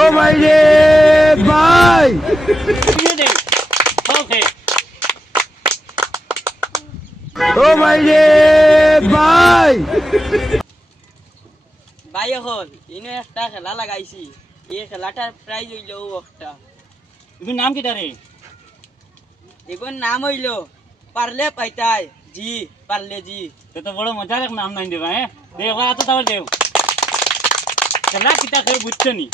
ও ভাই রে ভাই ওকে ও ভাই রে ভাই ভাই এখন ইনো একটা খেলা লাগাইছি এই খেলাটার প্রাইজ হইল একটা এগুলোর নাম কি রে এগুলোর নাম হইল পারলে পাইতাই জি পারলে জি তো বড় মজার এক নাম নাই দেবা হ্যাঁ দেবা এত তাহলে দেও খেলা কিতা খেয়ে বুঝছো নি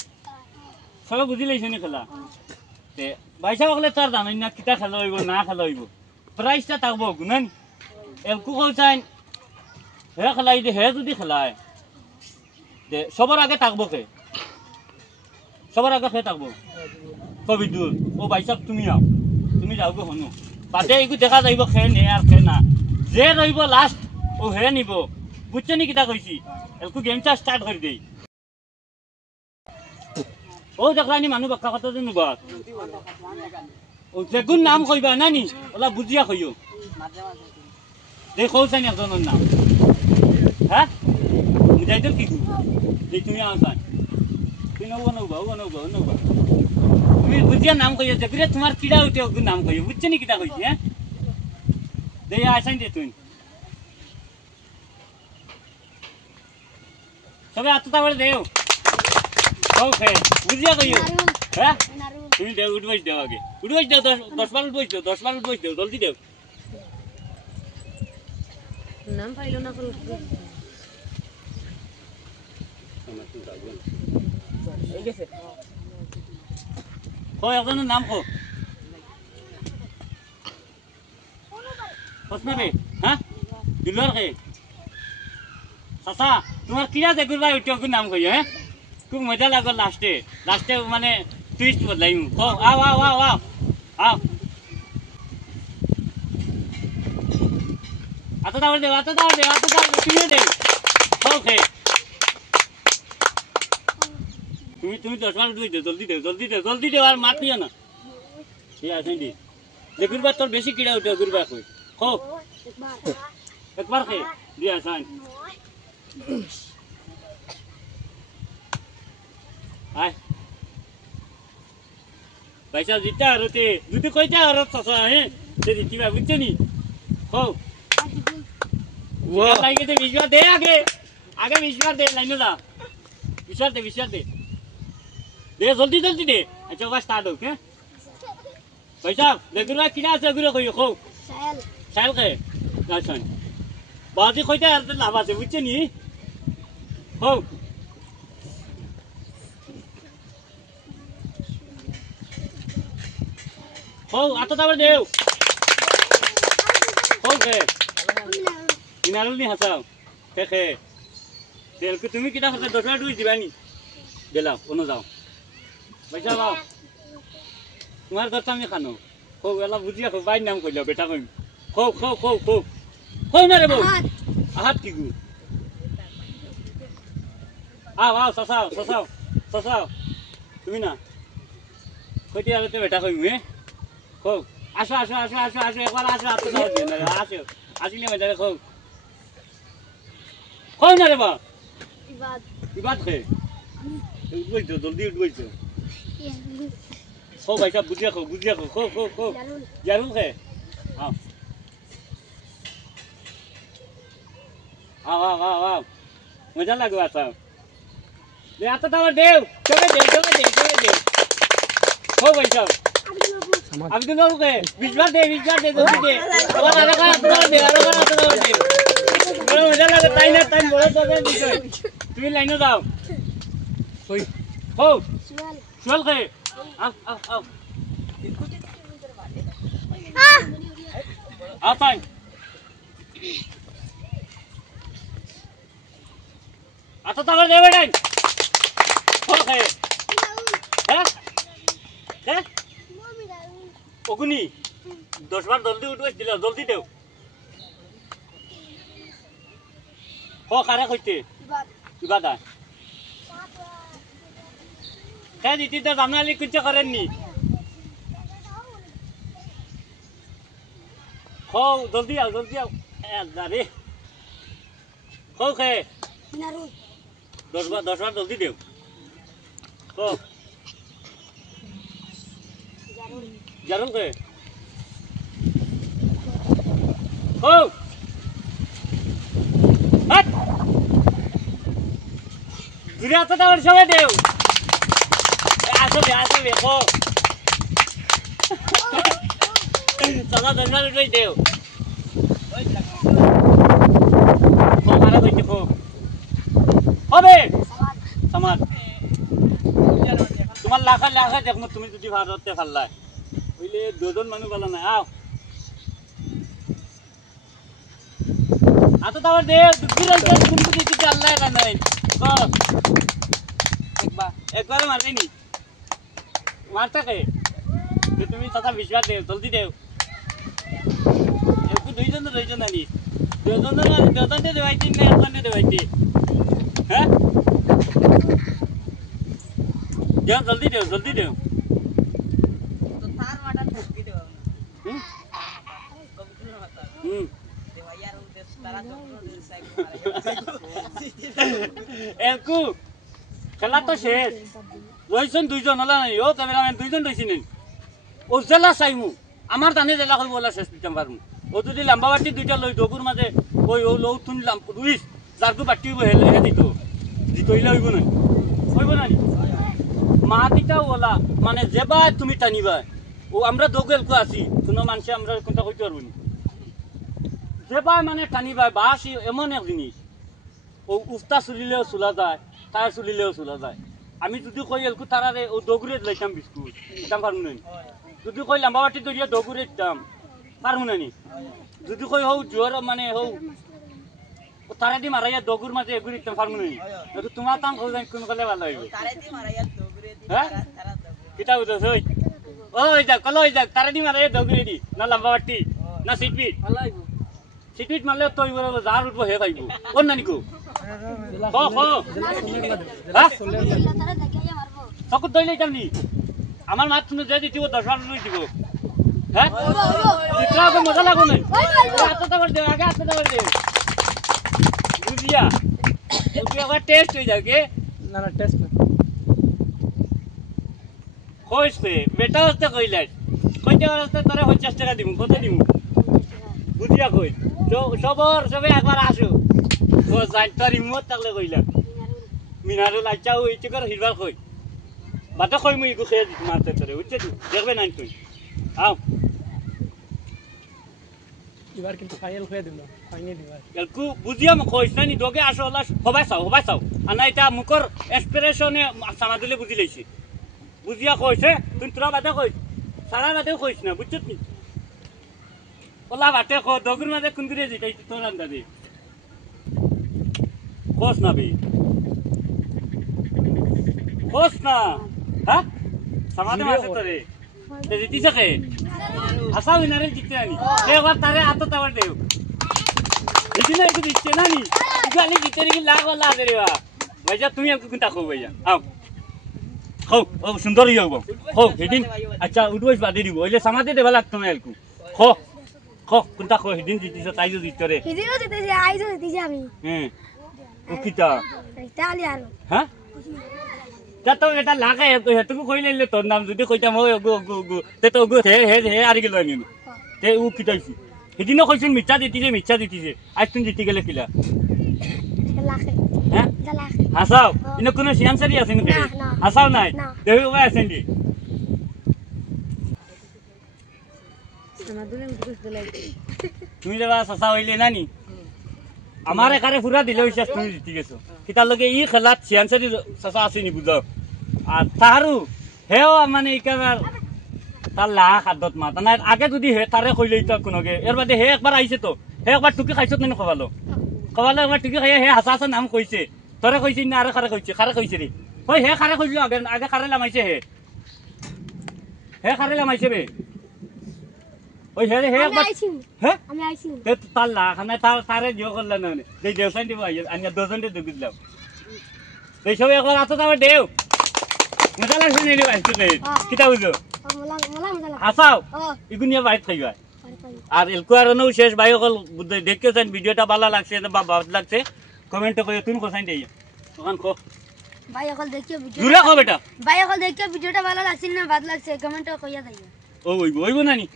সবাই বুঝি লাইছে নি খেলা তে বাইসা বকলে তোর জানাই না কিতা খেলা হইব না খেলা হইব প্রাইজটা থাকবো গুনান একু কইছেন হে খেলাই দে হে যদি খেলায় দে সবার আগে থাকবো কে সবার আগে খেয়ে থাকবো কবিদুল ও বাইসা তুমি আও তুমি যাও গো হনু বাদে এগু দেখা যাইব খে নে আর খে না যে রইব লাস্ট ও হে নিব বুঝছো নি কিতা কইছি একু গেমটা স্টার্ট করে দেই ও দেখলানি মানুষ বাক্কা কথা জানো বাত ও যেগুন নাম কইবা না নি ওলা বুঝিয়া কইও দেখো সানি একজনের নাম হ্যাঁ মুজাহিদুল কি এই তুমি আসান তুই নৌবা নৌবা ও নৌবা নৌবা তুমি বুঝিয়া নাম কইও যেগুরে তোমার কিডা উঠে ওগুন নাম কইও বুঝছো নি কিতা কইছি হ্যাঁ দে আসান দে তুই সবে আত্মতা বলে দেও ওকে বুঝিয়া কইও হ্যাঁ তুমি দেও উঠবাইছ দেও আগে উঠবাইছ দেও 10 বার উঠবাইছ দেও 10 বার উঠবাইছ দেও জলদি দেও নাম পাইলো না কোন এই গেছে কই একজনের নাম কো কসনা রে হ্যাঁ দিলর কে সাসা তোমার কিরা দেখুর ভাই উঠো কোন নাম কই হ্যাঁ খুব মজা লাগল লাস্টে লাস্টে মানে টুইস্ট বদলাইম কো আও আও আও আও আও আতো দাও তুমি দে ওকে তুমি 10 বার দুই দে জলদি দে আর মাত নিও না ঠিক আছে দি দেখুর বা তোর বেশি কিড়া উঠে গুরবা কই কো একবার খে দিয়া সাইন আয় পয়সা জিতা রতে দুটো কইতা আর সাসা হ্যাঁ তেরি কিবা বুঝছ নি কো वाह लाइक दे विश्वास दे आगे विश्वास दे लाइन ला विश्वास दे दे जल्दी दे अच्छा बस स्टार्ट हो के भाई साहब लेगुरा किना से गुरो कहियो खो साल के गासन बाजी खोइता यार लाभा से बुझछ नि हो हो आता तावर देव हो के ইনারুল নি হাসাও দেখে তেলকে তুমি কিটা হাতে 10 মিনিট দুই দিবানি গেলাও কোন যাও পয়সা দাও তোমার কথা আমি খানো কো এলা বুঝিয়া কো বাই নাম কইলো বেটা কই কো না রে বউ আহাত কি গু আও সাসাও তুমি না কইতে আলতে বেটা কই মে কো আসো একবার আসো আপনি দাও না আসো আসিলে মজা কো কই না রে বা ইবাদ খে উঠবই তো জলদি উঠবই তো ভাই সাহেব বুঝিয়া খো জারুল খে আও মজা লাগবে আসা দে আতা তাওয়ার দেও চলে দে হো ভাই সাহেব আব্দুল বাবু কে বিজবার দে জলদি দে আবার আরো দে বড় মজা লাগে তাই না টাইম বড় দরকার দিছ তুমি লাইনে যাও কই হো চল কে আও আতাই আতা তাহলে দেবে নাই চল কে হ্যাঁ ওগুনি 10 বার জলদি উঠবে দিলা জলদি দেও ও কারে কইতে ইবাদা কে দিতি তো জানালি কিছু করেননি খো জলদি আও আরে খো খে 10 বার জলদি দেও খো জারুল কে ও হাট ঘুরে আসতে তাহলে সবাই দেও আসবে ও সাদা দরকার উঠে দেও ও মারা হইছে খুব হবে সমাজ তোমার লাখা লাখা দেখো তুমি যদি ভারতে ফাল্লাই বুঝলে দুজন মানুষ ভালো না আও আতো তাহলে দে দুঃখী রাখবে তুমি দিতে আল্লাহ জানাই একবার মারবেনি মারটা কে তুমি সাদা বিশ্বাস দেও জলদি দেও একটু দুইজন আনি দুজন দেওয়াইছি না একজন দেওয়াইছি হ্যাঁ যাও জলদি দেও তো তার মাটা ঠকি দেব না হুম কবুতর মাথা হুম দেবা यार উদ্দেশ তারা তো সাইকেল একু খেলা তো শেষ রইছেন দুইজন হলা নাই ও ক্যামেরাম্যান দুইজন রইছি নেই ও জেলা চাইমু আমার টানে জেলা করবো ওলা শেষ দিতাম পারমু ও যদি লাম্বা বাটি দুইটা লই ডগুর মাঝে ওই ও লৌ তুন রুইস যারকু বাটি হে দিত হইলে হইব না মা দিটা ওলা মানে যেবা তুমি টানিবা ও আমরা দগেলকু আছি কোনো মানুষে আমরা কোনটা কইতে পারবো না যেবা মানে টানিবা বাস এমন এক জিনিস ও উফতা চুলিলেও চুলা যায় টায়ার চুলিলেও চুলা যায় আমি যদি কই এলকু তারারে ও দগুরে লাইতাম বিস্কুট দিতাম পারবো না যদি কই লাম্বা বাটি দরিয়া দগুরে দিতাম পারবো না যদি কই হৌ জোর মানে হৌ তারা দি মারাইয়া দগুর মাঝে এগুলি দিতাম পারবো না তোমার তাম কোন কলে ভালো হইবে তারে দি মারাইয়া দগুরে দি হ্যাঁ তারা দগুরে কিতা বুঝছ ওই যাক কল ওই যাক তারা দি মারাইয়া দগুরে দি না লাম্বা বাটি না সিটপিট ভালো হইব সিটপিট মারলে তৈ বড় যার উঠবো হে পাইব কোন নানি কো চকুত দইলে যাম নি আমার মাত শুনে যে দিতে 10 রুপি দিব হ্যাঁ দিতে মজা লাগো না আচ্ছা দেও আগে আচ্ছা দেও বুঝিয়া একবার টেস্ট হয়ে যাবে না টেস্ট না কইছে বেটা হতে কইলাই কইতে হতে তোরে 50 টাকা দিমু কত দিমু বুঝিয়া কই সবে একবার আসো ও যাই তোর হিম্মত থাকলে কইলা মিনারুল আচ্ছা ওই চিকর হিরবার কই বাটা কই মুই গো খেয়ে দিত মারতে তোরে বুঝছে দেখবে না তুই আও এবার কিন্তু ফাইনাল হয়ে দিল ফাইনাল এবার এলকু বুঝিয়া ম কইছ না নি দগে আসো হলা হবাই চাও আনা এটা মুকর এক্সপ্রেশনে সামাদলে বুঝি লইছি বুঝিয়া কইছে তুই তোরা বাদে কই সারা বাদে কইছ না বুঝছত নি ওলা বাটে কো দগুর মাঝে কোন করে জিতাই তোর আন্দাজে কোস না বে কোস না হ্যাঁ সমাদে মাসে তোরে তে জিতিছে কে আসা উইনারে জিতে আনি একবার তারে আতো তাবার দেও জিতিনা একটু দিচ্ছে না নি গালি জিতে রে লাগ ওলা রে বা ভাইজা তুমি আমাকে কোনটা কো ভাইজা আও খাও ও সুন্দর হইয়া গো খাও হেদিন আচ্ছা উঠবস বাদে দিব ওইলে সমাদে দেবা লাগতো না এলকু খাও কোনটা কো হেদিন জিতিছে তাইজো জিতে রে হিদিনও জিতেছি আইজও জিতেছি আমি হ্যাঁ ও কিটা ইতালিয়ানো হ্যাঁ তো এটা লাগে হেতুকু কইলে তোর নাম যদি কইতাম ওই গো তে তো গো হে আরি গেল আমি তে ও কিটাইছি হেদিনও কইছেন মিথ্যা দিতিছে আজ তুমি জিতি গেলে কিলা লাখে হ্যাঁ লাখে হাসাও ইনো কোনো সিয়ানসারি আছে নি না। হাসাও নাই না। দেবি ওই আছেন দি আমার দুনে উঠে দিলাই তুমি দেবা হাসা হইলে নানি আমার একারে পুরা দিলে হইছে তুমি জিতি গেছো কিতার লগে ই খেলাত সিয়ানসারি সাসা আসেনি বুঝাও আর তাহারু হেও মানে ইকার তার লাখ আদত মাতা না আগে যদি হে তারে কইলেই তো কোনকে এর বাদে হে একবার আইছে তো হে একবার টুকি খাইছত না খবালো একবার টুকি খাইয়া হে হাসা নাম কইছে তোরে কইছিস না আরে খারে কইছে রে ওই হে খারে কইছিল আগে খারে লামাইছে হে খারে লামাইছে বে ওই হে একবার হ্যাঁ আমি আইছি তে তার লাখ না তারে দিও করলা না দেই দেওসান দিব আইয়া দজন দে দুগিলাম দেই সব একবার আতো তাও দেও মজা লাগছে নি আইছে রে কিতা বুঝো মোলা মজা লাগে হাসাও ও ইগুনিয়া বাইট খাইবা আর এলকু আর নো শেষ ভাই সকল দেখতেছেন ভিডিওটা ভালো লাগছে বা ভালো লাগছে কমেন্টে কই তুমি কোসাইন দেই তখন কো ভাই এখন দেখিও ভিডিও জুরে কো বেটা ভাই এখন দেখিও ভিডিওটা ভালো লাগছে না ভালো লাগছে কমেন্টে কইয়া যাইও ও ওইব না নি